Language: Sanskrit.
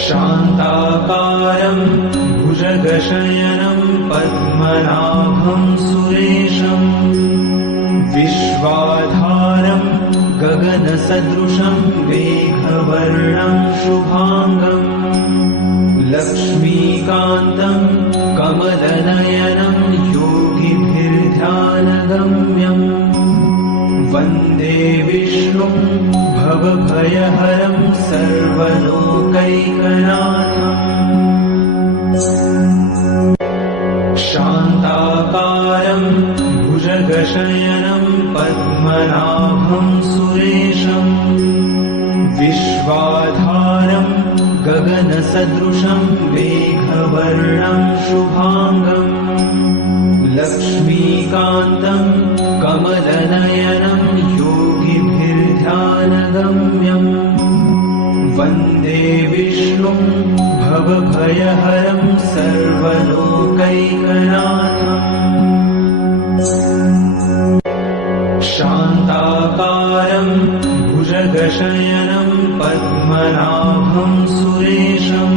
शान्ताकारं भुजगशयनं पद्मनाभं सुरेशं विश्वाधारं गगनसदृशं मेघवर्णं शुभांगं लक्ष्मीकान्तं कमलनयनं योगिभिर्ध्यानगम्यम् वन्दे विष्णुं भवभयहरं सर्वलोकैकनाथम् शान्ताकारं भुजगशयनं पद्मनाभं सुरेशं विश्वाधारं गगनसदृशं मेघवर्णं शुभांगं लक्ष्मीकान्तं कमलनयनं योगिभिर्ध्यानगम्यम् वन्दे विष्णुं भवभयहरं सर्वलोकैकनाथम् शान्ताकारं भुजगशयनं पद्मनाभं सुरेशं